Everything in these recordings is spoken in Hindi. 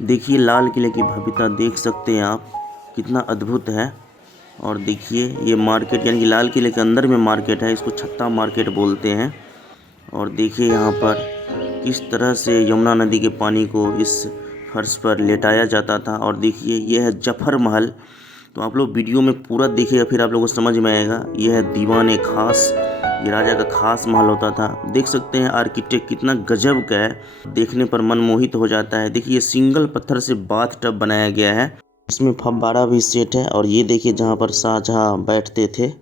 देखिए लाल किले की भव्यता देख सकते हैं आप, कितना अद्भुत है। और देखिए ये मार्केट यानी कि लाल किले के अंदर में मार्केट है, इसको छत्ता मार्केट बोलते हैं। और देखिए यहाँ पर किस तरह से यमुना नदी के पानी को इस फर्श पर लेटाया जाता था। और देखिए ये है जफर महल। तो आप लोग वीडियो में पूरा देखिएगा, फिर आप लोगों को समझ में आएगा। ये है दीवान खास, ये राजा का खास महल होता था। देख सकते हैं आर्किटेक्ट कितना गजब का है, देखने पर मन मोहित हो जाता है। देखिए सिंगल पत्थर से बाथ टब बनाया गया है, इसमें फव्वारा भी सेट है। और ये देखिए जहाँ पर शाहजहाँ बैठते थे।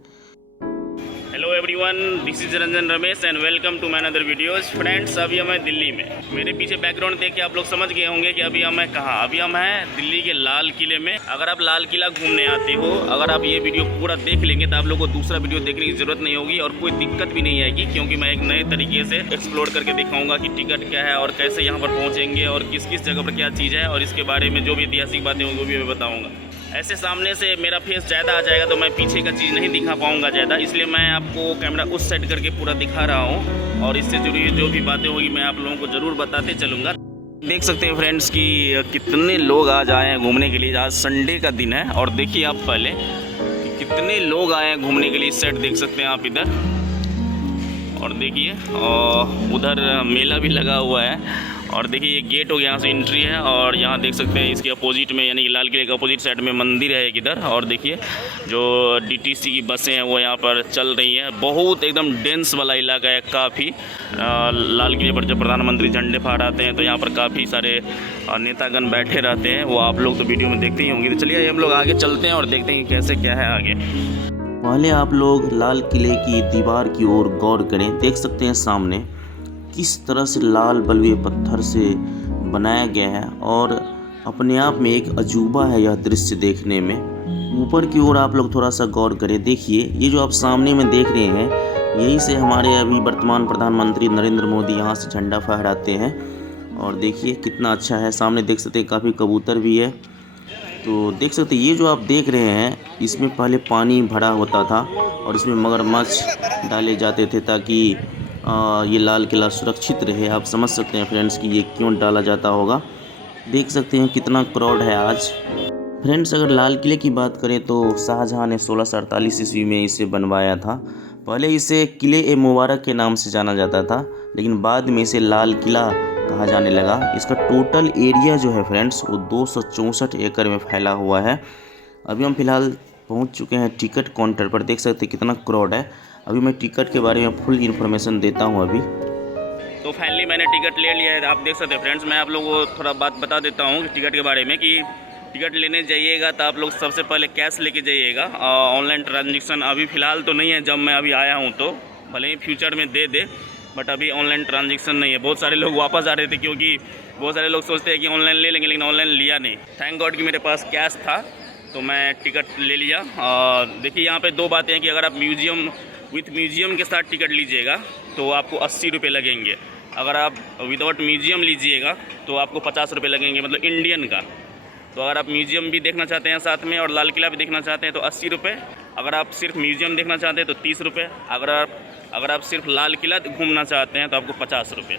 Hello everyone, this is Ranjan Ramesh and welcome to my another videos. Friends, अभी हम हैं दिल्ली में। मेरे पीछे बैकग्राउंड देख के आप लोग समझ गए होंगे कि अभी हम हैं कहाँ। अभी हम हैं दिल्ली के लाल किले में। अगर आप लाल किला घूमने आते हो, अगर आप ये वीडियो पूरा देख लेंगे तो आप लोगों को दूसरा वीडियो देखने की जरूरत नहीं होगी और कोई दिक्कत भी नहीं आएगी, क्योंकि मैं एक नए तरीके से एक्सप्लोर करके दिखाऊंगा कि टिकट क्या है और कैसे यहाँ पर पहुँचेंगे और किस किस जगह पर क्या चीज़ है, और इसके बारे में जो भी ऐतिहासिक बातें होंगी वो भी मैं बताऊँगा। ऐसे सामने से मेरा फेस ज़्यादा आ जाएगा तो मैं पीछे का चीज़ नहीं दिखा पाऊँगा ज़्यादा, इसलिए मैं आपको कैमरा उस साइड करके पूरा दिखा रहा हूँ और इससे जुड़ी जो भी बातें होगी मैं आप लोगों को ज़रूर बताते चलूँगा। देख सकते हैं फ्रेंड्स कि कितने लोग आज आए हैं घूमने के लिए। आज संडे का दिन है और देखिए आप पहले कि कितने लोग आए हैं घूमने के लिए। इस साइड देख सकते हैं आप इधर, और देखिए उधर मेला भी लगा हुआ है। और देखिए ये गेट हो गया, यहाँ से एंट्री है। और यहाँ देख सकते हैं इसके अपोजिट में यानी कि लाल किले के अपोजिट साइड में मंदिर है एक इधर। और देखिए जो डीटीसी की बसें हैं वो यहाँ पर चल रही हैं। बहुत एकदम डेंस वाला इलाका है काफ़ी। लाल किले पर जब प्रधानमंत्री झंडे फहराते हैं तो यहाँ पर काफ़ी सारे नेतागण बैठे रहते हैं, वो आप लोग तो वीडियो में देखते ही होंगे। तो चलिए हम लोग आगे चलते हैं और देखते हैं कि कैसे क्या है आगे। पहले आप लोग लाल किले की दीवार की ओर गौर करें। देख सकते हैं सामने किस तरह से लाल बलुए पत्थर से बनाया गया है और अपने आप में एक अजूबा है यह दृश्य देखने में। ऊपर की ओर आप लोग थोड़ा सा गौर करें। देखिए ये जो आप सामने में देख रहे हैं, यहीं से हमारे अभी वर्तमान प्रधानमंत्री नरेंद्र मोदी यहाँ से झंडा फहराते हैं। और देखिए कितना अच्छा है। सामने देख सकते हैं काफ़ी कबूतर भी है। तो देख सकते हैं ये जो आप देख रहे हैं, इसमें पहले पानी भरा होता था और इसमें मगरमच्छ डाले जाते थे ताकि ये लाल किला सुरक्षित रहे। आप समझ सकते हैं फ्रेंड्स कि ये क्यों डाला जाता होगा। देख सकते हैं कितना क्राउड है आज। फ्रेंड्स अगर लाल किले की बात करें तो शाहजहाँ ने 1648 ईस्वी में इसे बनवाया था। पहले इसे किले ए मुबारक के नाम से जाना जाता था, लेकिन बाद में इसे लाल किला कहा जाने लगा। इसका टोटल एरिया जो है फ्रेंड्स वो 264 एकड़ में फैला हुआ है। अभी हम फ़िलहाल पहुंच चुके हैं टिकट काउंटर पर। देख सकते हैं कितना क्राउड है। अभी मैं टिकट के बारे में फुल इन्फॉर्मेशन देता हूं अभी। तो फाइनली मैंने टिकट ले लिया है। आप देख सकते हैं फ्रेंड्स, मैं आप लोगों को थोड़ा बात बता देता हूँ टिकट के बारे में कि टिकट लेने जाइएगा तो आप लोग सबसे पहले कैश लेके जाइएगा। ऑनलाइन ट्रांजेक्शन अभी फ़िलहाल तो नहीं है, जब मैं अभी आया हूँ तो भले ही फ्यूचर में दे दे, बट अभी ऑनलाइन ट्रांजेक्शन नहीं है। बहुत सारे लोग वापस आ रहे थे क्योंकि बहुत सारे लोग सोचते हैं कि ऑनलाइन ले लेंगे, लेकिन ऑनलाइन लिया नहीं। थैंक गॉड कि मेरे पास कैश था तो मैं टिकट ले लिया। देखिए यहाँ पे दो बातें हैं कि अगर आप म्यूज़ियम के साथ टिकट लीजिएगा तो आपको 80 रुपये लगेंगे। अगर आप विदाउट म्यूज़ियम लीजिएगा तो आपको 50 रुपये लगेंगे, मतलब इंडियन का। तो अगर आप म्यूज़ियम भी देखना चाहते हैं साथ में और लाल किला भी देखना चाहते हैं तो 80 रुपये। अगर आप सिर्फ म्यूज़ियम देखना चाहते हैं तो 30 रुपये। अगर आप सिर्फ लाल किला घूमना चाहते हैं तो आपको 50 रुपये।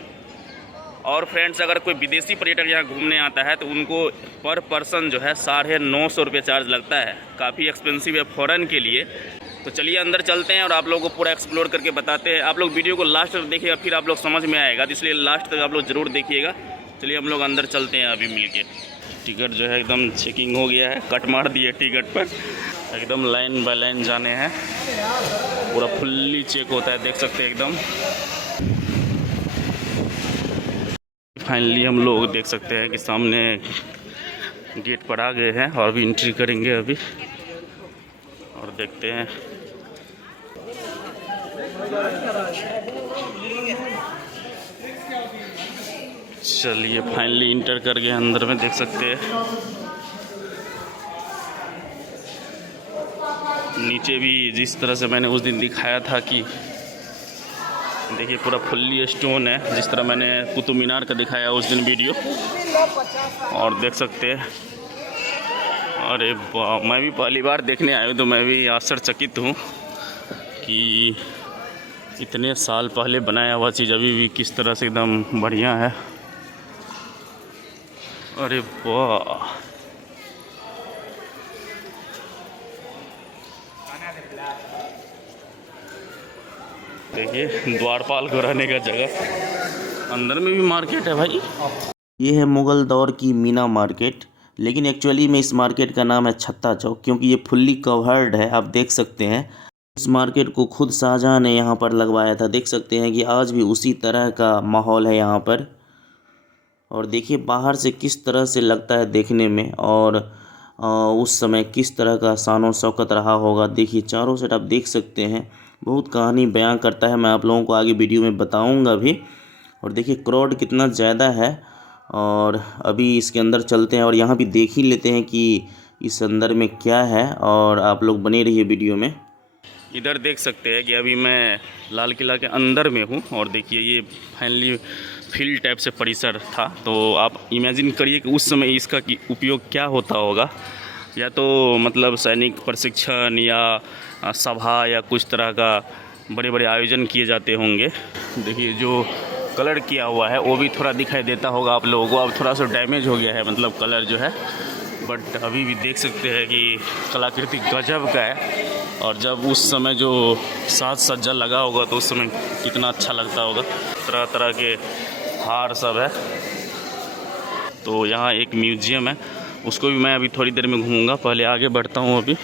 और फ्रेंड्स अगर कोई विदेशी पर्यटक यहाँ घूमने आता है तो उनको पर पर्सन जो है 950 रुपये चार्ज लगता है। काफ़ी एक्सपेंसिव है फ़ॉरेन के लिए। तो चलिए अंदर चलते हैं और आप लोगों को पूरा एक्सप्लोर करके बताते हैं। आप लोग वीडियो को लास्ट तक देखिएगा, फिर आप लोग समझ में आएगा, तो इसलिए लास्ट तक आप लोग ज़रूर देखिएगा। चलिए हम लोग अंदर चलते हैं अभी मिल के। टिकट जो है एकदम चेकिंग हो गया है, कट मार दिए टिकट पर। एकदम लाइन बाय लाइन जाने हैं, पूरा फुल्ली चेक होता है। देख सकते हैं एकदम। फाइनली हम लोग देख सकते हैं कि सामने गेट पर आ गए हैं और अभी एंट्री करेंगे अभी, और देखते हैं। चलिए फाइनली इंटर कर गए अंदर में। देख सकते हैं नीचे भी जिस तरह से मैंने उस दिन दिखाया था कि देखिए पूरा फुल्ली स्टोन है, जिस तरह मैंने कुतुब मीनार का दिखाया उस दिन वीडियो। और देख सकते हैं, अरे मैं भी पहली बार देखने आया हूँ तो मैं भी आश्चर्यचकित हूँ कि इतने साल पहले बनाया हुआ चीज़ अभी भी किस तरह से एकदम बढ़िया है। अरे वाह, देखिए द्वारपाल को रहने का जगह। अंदर में भी मार्केट है भाई। ये है मुग़ल दौर की मीना मार्केट, लेकिन एक्चुअली में इस मार्केट का नाम है छत्ता चौक, क्योंकि ये फुल्ली कवर्ड है। आप देख सकते हैं इस मार्केट को खुद शाहजहाँ ने यहाँ पर लगवाया था। देख सकते हैं कि आज भी उसी तरह का माहौल है यहाँ पर। और देखिए बाहर से किस तरह से लगता है देखने में, और उस समय किस तरह का शान और शौकत रहा होगा। देखिए चारों साइड आप देख सकते हैं, बहुत कहानी बयां करता है। मैं आप लोगों को आगे वीडियो में बताऊंगा भी। और देखिए क्राउड कितना ज़्यादा है। और अभी इसके अंदर चलते हैं और यहाँ भी देख ही लेते हैं कि इस अंदर में क्या है, और आप लोग बने रहिए वीडियो में। इधर देख सकते हैं कि अभी मैं लाल किला के अंदर में हूँ। और देखिए ये फाइनली फील्ड टाइप से परिसर था। तो आप इमेजिन करिए कि उस समय इसका उपयोग क्या होता होगा। या तो मतलब सैनिक प्रशिक्षण या सभा या कुछ तरह का बड़े बड़े आयोजन किए जाते होंगे। देखिए जो कलर किया हुआ है वो भी थोड़ा दिखाई देता होगा आप लोगों को। अब थोड़ा सा डैमेज हो गया है, मतलब कलर जो है, बट अभी भी देख सकते हैं कि कलाकृति गजब का है। और जब उस समय जो साज सज्जा लगा होगा तो उस समय कितना अच्छा लगता होगा। तरह तरह के हार सब है। तो यहाँ एक म्यूजियम है, उसको भी मैं अभी थोड़ी देर में घूमूंगा। पहले आगे बढ़ता हूँ। अभी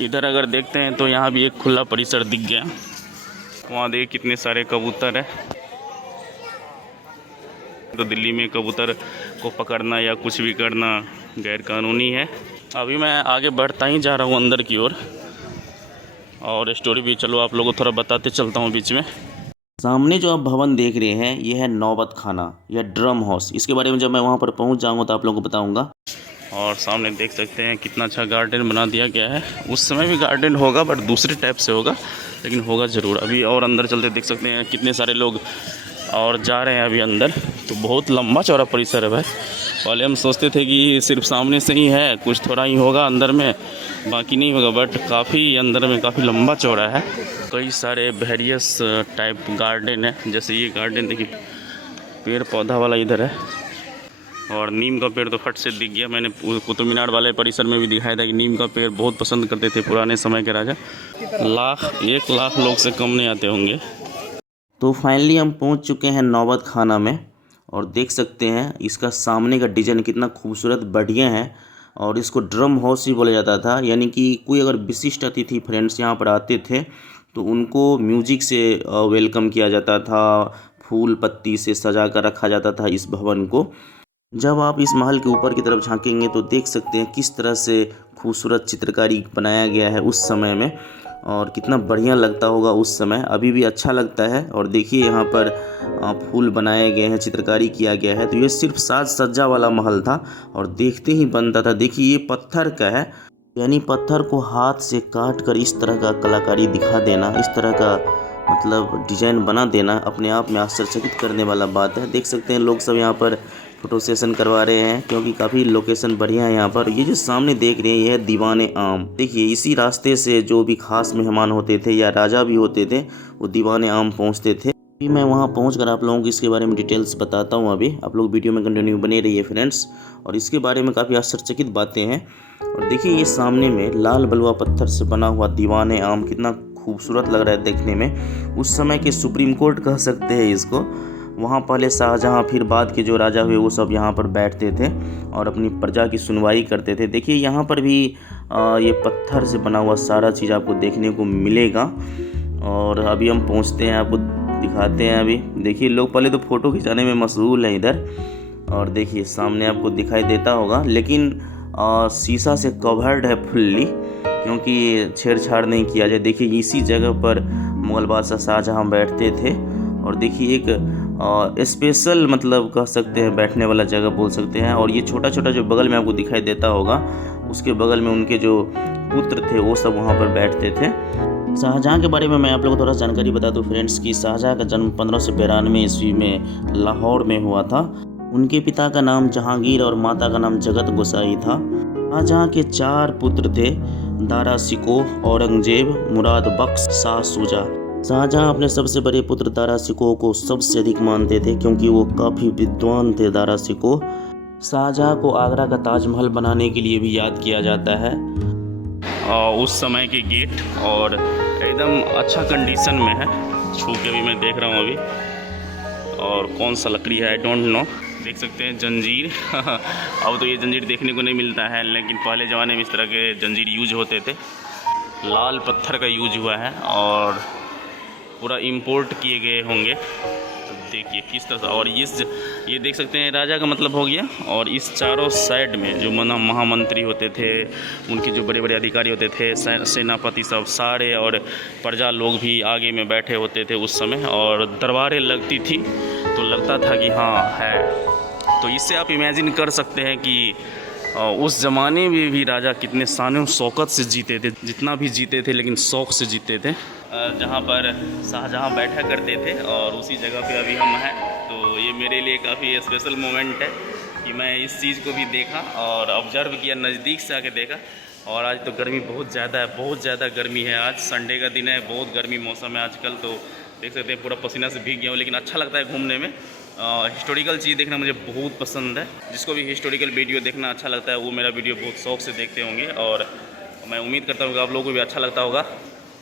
इधर अगर देखते हैं तो यहाँ भी एक खुला परिसर दिख गया। वहाँ देखिए कितने सारे कबूतर हैं। तो दिल्ली में कबूतर को पकड़ना या कुछ भी करना गैर कानूनी है। अभी मैं आगे बढ़ता ही जा रहा हूँ अंदर की ओर, और स्टोरी भी चलो आप लोगों को थोड़ा बताते चलता हूँ बीच में। सामने जो आप भवन देख रहे हैं ये है नौबत खाना या ड्रम हाउस। इसके बारे में जब मैं वहाँ पर पहुँच जाऊँगा तो आप लोगों को बताऊँगा। और सामने देख सकते हैं कितना अच्छा गार्डन बना दिया गया है। उस समय भी गार्डन होगा बट दूसरे टाइप से होगा, लेकिन होगा ज़रूर। अभी और अंदर चलते देख सकते हैं कितने सारे लोग और जा रहे हैं अभी अंदर। तो बहुत लंबा चौड़ा परिसर है भाई। पहले हम सोचते थे कि सिर्फ सामने से ही है, कुछ थोड़ा ही होगा अंदर में, बाकी नहीं होगा, बट काफ़ी अंदर में काफ़ी लंबा चौड़ा है। कई सारे वेरियस टाइप गार्डन है। जैसे ये गार्डन देखिए, पेड़ पौधा वाला इधर है। और नीम का पेड़ तो फट से दिख गया। मैंने कुतुब मीनार वाले परिसर में भी दिखाया था कि नीम का पेड़ बहुत पसंद करते थे पुराने समय के राजा। 1 लाख लोग से कम नहीं आते होंगे। तो फाइनली हम पहुंच चुके हैं नौबत खाना में, और देख सकते हैं इसका सामने का डिज़ाइन कितना खूबसूरत बढ़िया है। और इसको ड्रम हाउस भी बोला जाता था, यानी कि कोई अगर विशिष्ट अतिथि फ्रेंड्स यहाँ पर आते थे तो उनको म्यूजिक से वेलकम किया जाता था, फूल पत्ती से सजा कर रखा जाता था इस भवन को। जब आप इस महल के ऊपर की तरफ झांकेंगे तो देख सकते हैं किस तरह से खूबसूरत चित्रकारी बनाया गया है उस समय में, और कितना बढ़िया लगता होगा उस समय। अभी भी अच्छा लगता है। और देखिए यहाँ पर फूल बनाए गए हैं, चित्रकारी किया गया है। तो ये सिर्फ साज सज्जा वाला महल था और देखते ही बनता था। देखिए ये पत्थर का है, यानी पत्थर को हाथ से काट कर इस तरह का कलाकारी दिखा देना, इस तरह का मतलब डिजाइन बना देना अपने आप में आश्चर्यचकित करने वाला बात है। देख सकते हैं लोग सब यहाँ पर फ़ोटो सेशन करवा रहे हैं, क्योंकि काफ़ी लोकेशन बढ़िया है यहाँ पर। ये जो सामने देख रहे हैं ये है दीवाने आम। देखिए इसी रास्ते से जो भी खास मेहमान होते थे या राजा भी होते थे वो दीवाने आम पहुँचते थे। अभी मैं वहाँ पहुँचकर आप लोगों को इसके बारे में डिटेल्स बताता हूँ। अभी आप लोग वीडियो में कंटिन्यू बने रहिए फ्रेंड्स, और इसके बारे में काफ़ी आश्चर्यचकित बातें हैं। और देखिए ये सामने में लाल बलुआ पत्थर से बना हुआ दीवाने आम कितना खूबसूरत लग रहा है देखने में। उस समय के सुप्रीम कोर्ट कह सकते हैं इसको। वहाँ पहले शाहजहाँ फिर बाद के जो राजा हुए वो सब यहाँ पर बैठते थे और अपनी प्रजा की सुनवाई करते थे। देखिए यहाँ पर भी ये पत्थर से बना हुआ सारा चीज़ आपको देखने को मिलेगा। और अभी हम पहुँचते हैं, आपको दिखाते हैं। अभी देखिए लोग पहले तो फ़ोटो खिंचाने में मशगूल हैं इधर। और देखिए सामने आपको दिखाई देता होगा, लेकिन शीशा से कवर्ड है फुल्ली, क्योंकि छेड़छाड़ नहीं किया जाए। देखिए इसी जगह पर मुग़ल बादशाह शाहजहाँ बैठते थे। और देखिए एक स्पेशल मतलब कह सकते हैं बैठने वाला जगह बोल सकते हैं। और ये छोटा छोटा जो बगल में आपको दिखाई देता होगा, उसके बगल में उनके जो पुत्र थे वो सब वहाँ पर बैठते थे। शाहजहाँ के बारे में मैं आप लोगों को थोड़ा जानकारी बता दूं फ्रेंड्स कि शाहजहाँ का जन्म 1592 ईस्वी में लाहौर में हुआ था। उनके पिता का नाम जहांगीर और माता का नाम जगत गोसाई था। शाहजहाँ के 4 पुत्र थे, दारा शिकोह, औरंगजेब, मुराद बख्श, शाह शुजा। शाहजहाँ अपने सबसे बड़े पुत्र दारा शिकोह को सबसे अधिक मानते थे, क्योंकि वो काफ़ी विद्वान थे दारा शिकोह। शाहजहाँ को आगरा का ताजमहल बनाने के लिए भी याद किया जाता है। उस समय के गेट और एकदम अच्छा कंडीशन में है, छू के भी मैं देख रहा हूँ अभी। और कौन सा लकड़ी है आई डोंट नो। देख सकते हैं जंजीर अब तो ये जंजीर देखने को नहीं मिलता है, लेकिन पहले ज़माने में इस तरह के जंजीर यूज होते थे। लाल पत्थर का यूज हुआ है और पूरा इंपोर्ट किए गए होंगे। देखिए किस तरह से। और ये देख सकते हैं राजा का मतलब हो गया। और इस चारों साइड में जो महामंत्री होते थे, उनके जो बड़े बड़े अधिकारी होते थे, सेनापति सब सारे, और प्रजा लोग भी आगे में बैठे होते थे उस समय। और दरबारें लगती थी तो लगता था कि हाँ है। तो इससे आप इमेजिन कर सकते हैं कि उस ज़माने में भी राजा कितने शान शौकत से जीते थे, जितना भी जीते थे लेकिन शौक़ से जीते थे। जहाँ पर शाहजहाँ बैठा करते थे और उसी जगह पे अभी हम हैं। तो ये मेरे लिए काफ़ी स्पेशल मोमेंट है कि मैं इस चीज़ को भी देखा और ऑब्ज़र्व किया, नज़दीक से आके देखा। और आज तो गर्मी बहुत ज़्यादा है, बहुत ज़्यादा गर्मी है। आज संडे का दिन है, बहुत गर्मी मौसम है आजकल। तो देख सकते हैं पूरा पसीना से भीग गया हूँ, लेकिन अच्छा लगता है घूमने में। हिस्टोरिकल चीज़ देखना मुझे बहुत पसंद है। जिसको भी हिस्टोरिकल वीडियो देखना अच्छा लगता है वो मेरा वीडियो बहुत शौक़ से देखते होंगे। और मैं उम्मीद करता हूँ कि आप लोगों को भी अच्छा लगता होगा।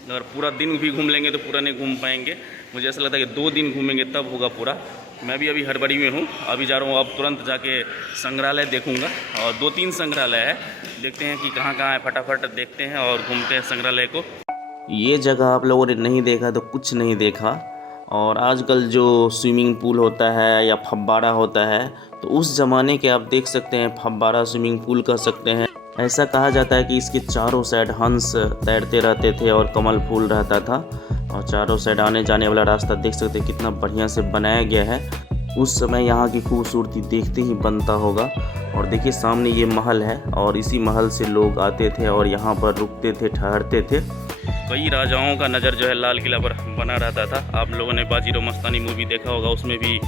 अगर पूरा दिन भी घूम लेंगे तो पूरा नहीं घूम पाएंगे। मुझे ऐसा लगता है कि 2 दिन घूमेंगे तब होगा पूरा। मैं भी अभी हड़बड़ी में हूँ, अभी जा रहा हूँ। अब तुरंत जाके संग्रहालय देखूँगा। और 2-3 संग्रहालय है, देखते हैं कि कहाँ कहाँ है, फटाफट देखते हैं और घूमते हैं संग्रहालय को। ये जगह आप लोगों ने नहीं देखा तो कुछ नहीं देखा। और आजकल जो स्विमिंग पूल होता है या फव्वारा होता है, तो उस ज़माने के आप देख सकते हैं, फव्वारा स्विमिंग पूल कह सकते हैं। ऐसा कहा जाता है कि इसके चारों साइड हंस तैरते रहते थे और कमल फूल रहता था। और चारों साइड आने जाने वाला रास्ता देख सकते हैं कितना बढ़िया से बनाया गया है। उस समय यहाँ की खूबसूरती देखते ही बनता होगा। और देखिए सामने ये महल है और इसी महल से लोग आते थे और यहाँ पर रुकते थे, ठहरते थे। कई राजाओं का नज़र जो है लाल किला पर बना रहता था। आप लोगों ने बाजीराव मस्तानी मूवी देखा होगा, उसमें भी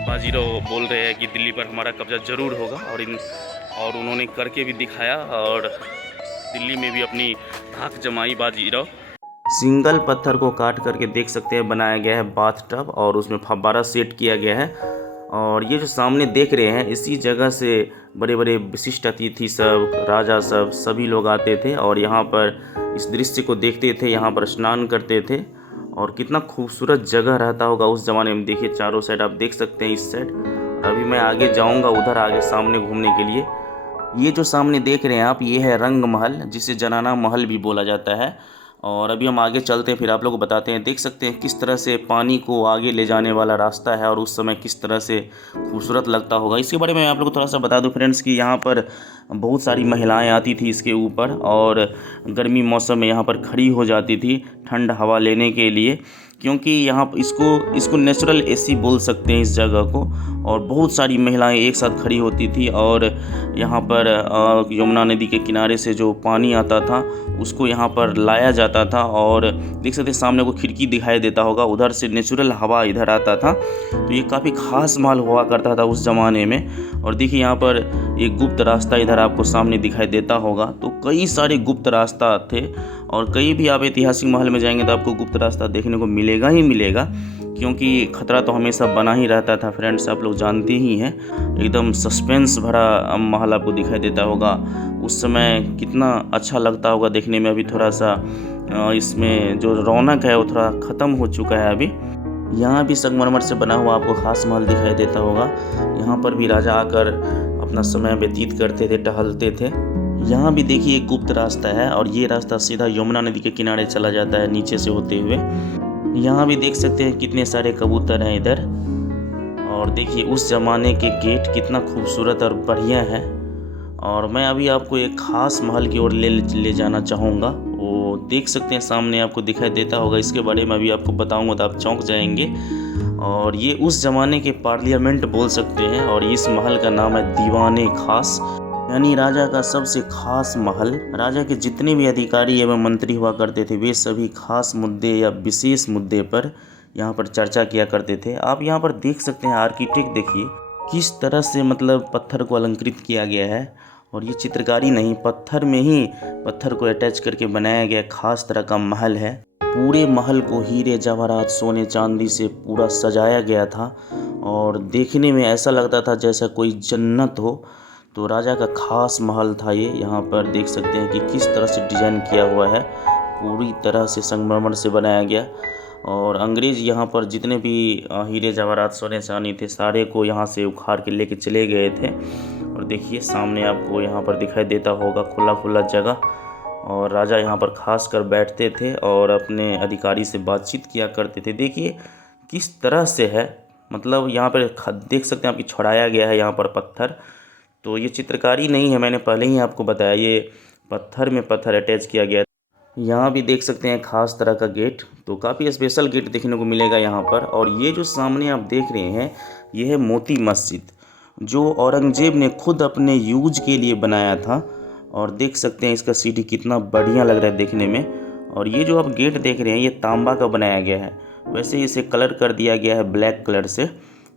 बाजीराव बोल रहे हैं कि दिल्ली पर हमारा कब्जा ज़रूर होगा। और उन्होंने करके भी दिखाया और दिल्ली में भी अपनी धाक जमाई बाजीराव। सिंगल पत्थर को काट करके देख सकते हैं बनाया गया है बाथ टब और उसमें फव्वारा सेट किया गया है। और ये जो सामने देख रहे हैं, इसी जगह से बड़े बड़े विशिष्ट अतिथि सब, राजा सब, सभी लोग आते थे और यहाँ पर इस दृश्य को देखते थे, यहाँ पर स्नान करते थे। और कितना खूबसूरत जगह रहता होगा उस ज़माने में। देखिए चारों साइड आप देख सकते हैं इस साइड। अभी मैं आगे जाऊँगा उधर आगे सामने घूमने के लिए। ये जो सामने देख रहे हैं आप, ये है रंग महल, जिसे जनाना महल भी बोला जाता है। और अभी हम आगे चलते हैं, फिर आप लोगों को बताते हैं। देख सकते हैं किस तरह से पानी को आगे ले जाने वाला रास्ता है और उस समय किस तरह से खूबसूरत लगता होगा। इसके बारे में आप लोगों को थोड़ा सा बता दूं फ्रेंड्स कि यहाँ पर बहुत सारी महिलाएं आती थी इसके ऊपर और गर्मी मौसम में यहाँ पर खड़ी हो जाती थी ठंड हवा लेने के लिए, क्योंकि यहाँ इसको नेचुरल एसी बोल सकते हैं इस जगह को। और बहुत सारी महिलाएं एक साथ खड़ी होती थी और यहाँ पर यमुना नदी के किनारे से जो पानी आता था उसको यहाँ पर लाया जाता था। और देख सकते हैं सामने को खिड़की दिखाई देता होगा, उधर से नेचुरल हवा इधर आता था। तो ये काफ़ी खास महल हुआ करता था उस ज़माने में। और देखिए यहाँ पर एक गुप्त रास्ता इधर आपको सामने दिखाई देता होगा। तो कई सारे गुप्त रास्ता थे और कहीं भी आप ऐतिहासिक महल में जाएंगे तो आपको गुप्त रास्ता देखने को मिलेगा ही मिलेगा, क्योंकि खतरा तो हमेशा बना ही रहता था फ्रेंड्स, आप लोग जानते ही हैं। एकदम सस्पेंस भरा महल आपको दिखाई देता होगा। उस समय कितना अच्छा लगता होगा देखने में। अभी थोड़ा सा इसमें जो रौनक है वो थोड़ा ख़त्म हो चुका है अभी। यहाँ भी संगमरमर से बना हुआ आपको खास महल दिखाई देता होगा। यहाँ पर भी राजा आकर अपना समय व्यतीत करते थे, टहलते थे। यहाँ भी देखिए एक गुप्त रास्ता है और ये रास्ता सीधा यमुना नदी के किनारे चला जाता है नीचे से होते हुए। यहाँ भी देख सकते हैं कितने सारे कबूतर हैं इधर। और देखिए उस ज़माने के गेट कितना खूबसूरत और बढ़िया है। और मैं अभी आपको एक ख़ास महल की ओर ले जाना चाहूँगा। वो देख सकते हैं सामने आपको दिखाई देता होगा, इसके बारे में अभी आपको बताऊँगा तो आप चौंक जाएंगे। और ये उस ज़माने के पार्लियामेंट बोल सकते हैं और इस महल का नाम है दीवाने खास, यानी राजा का सबसे खास महल। राजा के जितने भी अधिकारी एवं मंत्री हुआ करते थे वे सभी खास मुद्दे या विशेष मुद्दे पर यहाँ पर चर्चा किया करते थे। आप यहाँ पर देख सकते हैं आर्किटेक्ट देखिए किस तरह से मतलब पत्थर को अलंकृत किया गया है। और ये चित्रकारी नहीं, पत्थर में ही पत्थर को अटैच करके बनाया गया खास तरह का महल है। पूरे महल को हीरे जवाहरात सोने चांदी से पूरा सजाया गया था और देखने में ऐसा लगता था जैसा कोई जन्नत हो। तो राजा का खास महल था ये। यहाँ पर देख सकते हैं कि किस तरह से डिज़ाइन किया हुआ है, पूरी तरह से संगमरमर से बनाया गया। और अंग्रेज़ यहाँ पर जितने भी हीरे जवाहरात सोने चांदी थे सारे को यहाँ से उखाड़ के लेके चले गए थे। और देखिए सामने आपको यहाँ पर दिखाई देता होगा खुला खुला जगह, और राजा यहाँ पर खास कर बैठते थे और अपने अधिकारी से बातचीत किया करते थे। देखिए किस तरह से है, मतलब यहाँ पर देख सकते हैं आपकी छुड़ाया गया है यहाँ पर पत्थर। तो ये चित्रकारी नहीं है, मैंने पहले ही आपको बताया, ये पत्थर में पत्थर अटैच किया गया है। यहाँ भी देख सकते हैं खास तरह का गेट, तो काफ़ी स्पेशल गेट देखने को मिलेगा यहाँ पर। और ये जो सामने आप देख रहे हैं ये है मोती मस्जिद, जो औरंगजेब ने खुद अपने यूज के लिए बनाया था। और देख सकते हैं इसका सीढ़ी कितना बढ़िया लग रहा है देखने में। और ये जो आप गेट देख रहे हैं ये तांबा का बनाया गया है, वैसे इसे कलर कर दिया गया है ब्लैक कलर से,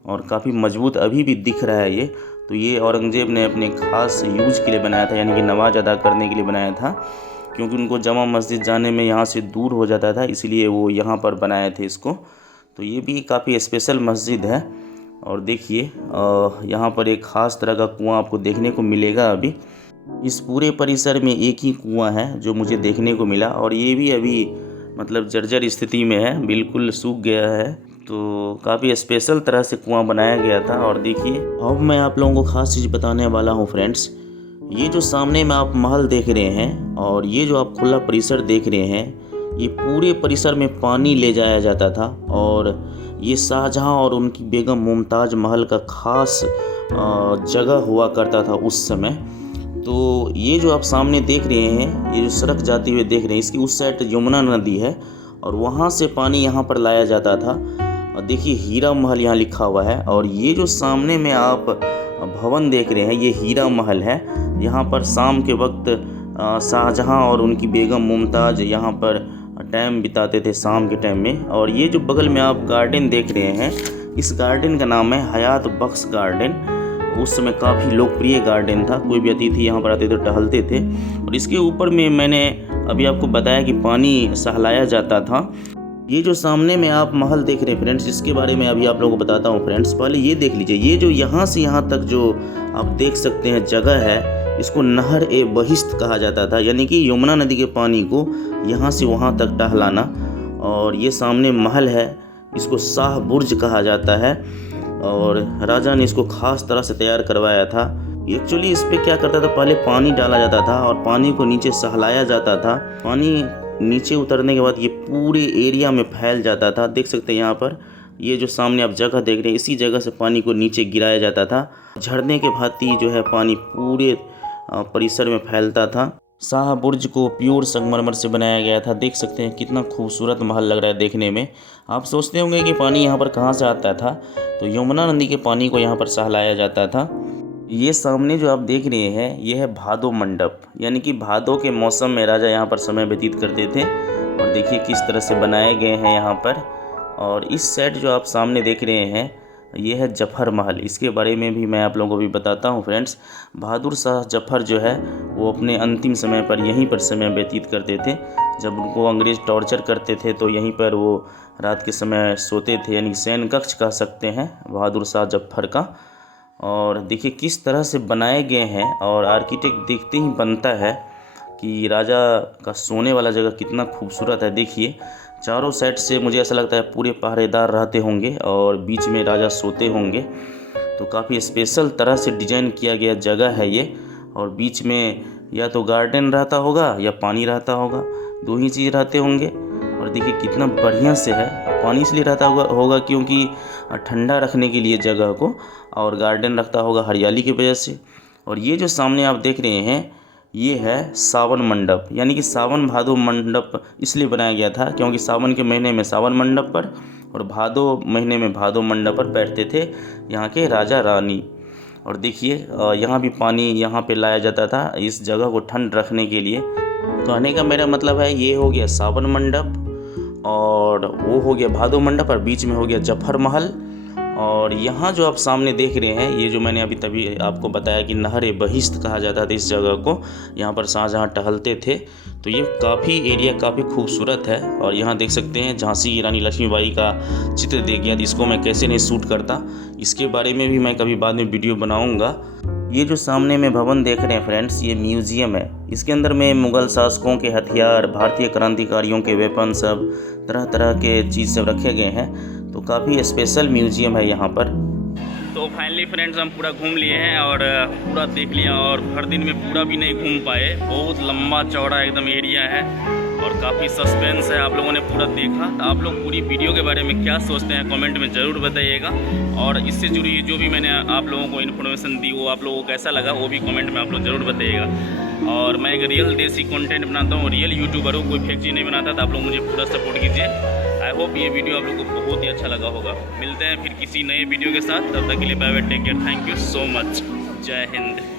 और काफ़ी मजबूत अभी भी दिख रहा है ये। तो ये औरंगजेब ने अपने खास यूज के लिए बनाया था, यानी कि नमाज अदा करने के लिए बनाया था, क्योंकि उनको जमा मस्जिद जाने में यहाँ से दूर हो जाता था, इसलिए वो यहाँ पर बनाए थे इसको। तो ये भी काफ़ी स्पेशल मस्जिद है। और देखिए यहाँ पर एक ख़ास तरह का कुआं आपको देखने को मिलेगा। अभी इस पूरे परिसर में एक ही कुआं है जो मुझे देखने को मिला, और ये भी अभी मतलब जर्जर स्थिति में है, बिल्कुल सूख गया है। तो काफ़ी स्पेशल तरह से कुआं बनाया गया था। और देखिए अब मैं आप लोगों को ख़ास चीज़ बताने वाला हूँ फ्रेंड्स। ये जो सामने में आप महल देख रहे हैं और ये जो आप खुला परिसर देख रहे हैं, ये पूरे परिसर में पानी ले जाया जाता था। और ये शाहजहां और उनकी बेगम मुमताज़ महल का खास जगह हुआ करता था उस समय। तो ये जो आप सामने देख रहे हैं, ये जो सड़क जाती हुए देख रहे हैं, इसकी उस साइड यमुना नदी है और वहाँ से पानी यहाँ पर लाया जाता था। और देखिए हीरा महल यहाँ लिखा हुआ है। और ये जो सामने में आप भवन देख रहे हैं ये हीरा महल है। यहाँ पर शाम के वक्त शाहजहां और उनकी बेगम मुमताज़ यहाँ पर टाइम बिताते थे शाम के टाइम में। और ये जो बगल में आप गार्डन देख रहे हैं, इस गार्डन का नाम है हयात बख्श गार्डन। उस समय काफ़ी लोकप्रिय गार्डन था, कोई भी अतिथि यहाँ पर आते थे टहलते थे। और इसके ऊपर में मैंने अभी आपको बताया कि पानी सहलाया जाता था। ये जो सामने में आप महल देख रहे हैं फ्रेंड्स, इसके बारे में अभी आप लोगों को बताता हूँ फ्रेंड्स। पहले ये देख लीजिए, ये जो यहाँ से यहाँ तक जो आप देख सकते हैं जगह है, इसको नहर ए बहिश्त कहा जाता था, यानी कि यमुना नदी के पानी को यहाँ से वहाँ तक टहलाना। और ये सामने महल है, इसको शाह बुर्ज कहा जाता है, और राजा ने इसको खास तरह से तैयार करवाया था। एक्चुअली इस पर क्या करता था, पहले पानी डाला जाता था और पानी को नीचे सहलाया जाता था। पानी नीचे उतरने के बाद ये पूरे एरिया में फैल जाता था। देख सकते हैं यहाँ पर ये जो सामने आप जगह देख रहे हैं, इसी जगह से पानी को नीचे गिराया जाता था। झरने के भांति जो है पानी पूरे परिसर में फैलता था। शाह बुर्ज को प्योर संगमरमर से बनाया गया था। देख सकते हैं कितना खूबसूरत महल लग रहा है देखने में। आप सोचते होंगे कि पानी यहाँ पर कहाँ से आता था, तो यमुना नदी के पानी को यहाँ पर सहलाया जाता था। ये सामने जो आप देख रहे हैं ये है भादो मंडप, यानी कि भादो के मौसम में राजा यहाँ पर समय व्यतीत करते थे। और देखिए किस तरह से बनाए गए हैं यहाँ पर। और इस साइड जो आप सामने देख रहे हैं ये है जफर महल, इसके बारे में भी मैं आप लोगों को भी बताता हूँ फ्रेंड्स। बहादुर शाह जफर जो है वो अपने अंतिम समय पर यहीं पर समय व्यतीत करते थे। जब उनको अंग्रेज़ टॉर्चर करते थे तो यहीं पर वो रात के समय सोते थे, यानी सैन्य कक्ष कह सकते हैं बहादुर शाह जफर का। और देखिए किस तरह से बनाए गए हैं, और आर्किटेक्ट देखते ही बनता है कि राजा का सोने वाला जगह कितना खूबसूरत है। देखिए चारों साइड से मुझे ऐसा लगता है पूरे पहरेदार रहते होंगे और बीच में राजा सोते होंगे। तो काफ़ी स्पेशल तरह से डिजाइन किया गया जगह है ये। और बीच में या तो गार्डन रहता होगा या पानी रहता होगा, दो ही चीज़ रहते होंगे। और देखिए कितना बढ़िया से है। पानी इसलिए रहता होगा क्योंकि ठंडा रखने के लिए जगह को, और गार्डन रखता होगा हरियाली की वजह से। और ये जो सामने आप देख रहे हैं ये है सावन मंडप, यानी कि सावन भादो मंडप इसलिए बनाया गया था क्योंकि सावन के महीने में सावन मंडप पर और भादो महीने में भादो मंडप पर बैठते थे यहाँ के राजा रानी। और देखिए यहाँ भी पानी यहाँ पे लाया जाता था इस जगह को ठंड रखने के लिए। तो आने का मेरा मतलब है ये हो गया सावन मंडप, और वो हो गया भादो मंडप, और बीच में हो गया जफर महल, और यहाँ जो आप सामने देख रहे हैं, ये जो मैंने तभी आपको बताया कि नहर-ए-बहिश्त कहा जाता था इस जगह को, यहाँ पर शाहजहाँ टहलते थे। तो ये काफ़ी एरिया काफ़ी खूबसूरत है। और यहाँ देख सकते हैं झांसी की रानी लक्ष्मीबाई का चित्र देख गया, इसको मैं कैसे नहीं शूट करता, इसके बारे में भी मैं कभी बाद में वीडियो बनाऊँगा। ये जो सामने में भवन देख रहे हैं फ्रेंड्स, ये म्यूज़ियम है। इसके अंदर में मुग़ल शासकों के हथियार, भारतीय क्रांतिकारियों के वेपन, सब तरह तरह के चीज़ सब रखे गए हैं। तो काफ़ी स्पेशल म्यूज़ियम है यहाँ पर। तो फाइनली फ्रेंड्स हम पूरा घूम लिए हैं और पूरा देख लिया, और हर दिन में पूरा भी नहीं घूम पाए। बहुत लंबा चौड़ा एकदम एरिया है और काफ़ी सस्पेंस है। आप लोगों ने पूरा देखा, तो आप लोग पूरी वीडियो के बारे में क्या सोचते हैं कमेंट में ज़रूर बताइएगा। और इससे जुड़ी जो भी मैंने आप लोगों को इन्फॉर्मेशन दी वो आप लोगों को कैसा लगा वो भी कमेंट में आप लोग ज़रूर बताइएगा। और मैं एक रियल देसी कंटेंट बनाता हूँ, रियल यूट्यूबर हूँ, कोई फेक चीज़ नहीं बनाता। तो आप लोग मुझे पूरा सपोर्ट कीजिए। आई होप ये वीडियो आप लोगों को बहुत ही अच्छा लगा होगा। मिलते हैं फिर किसी नए वीडियो के साथ, तब तक के लिए bye bye, take care, thank you so much, जय हिंद।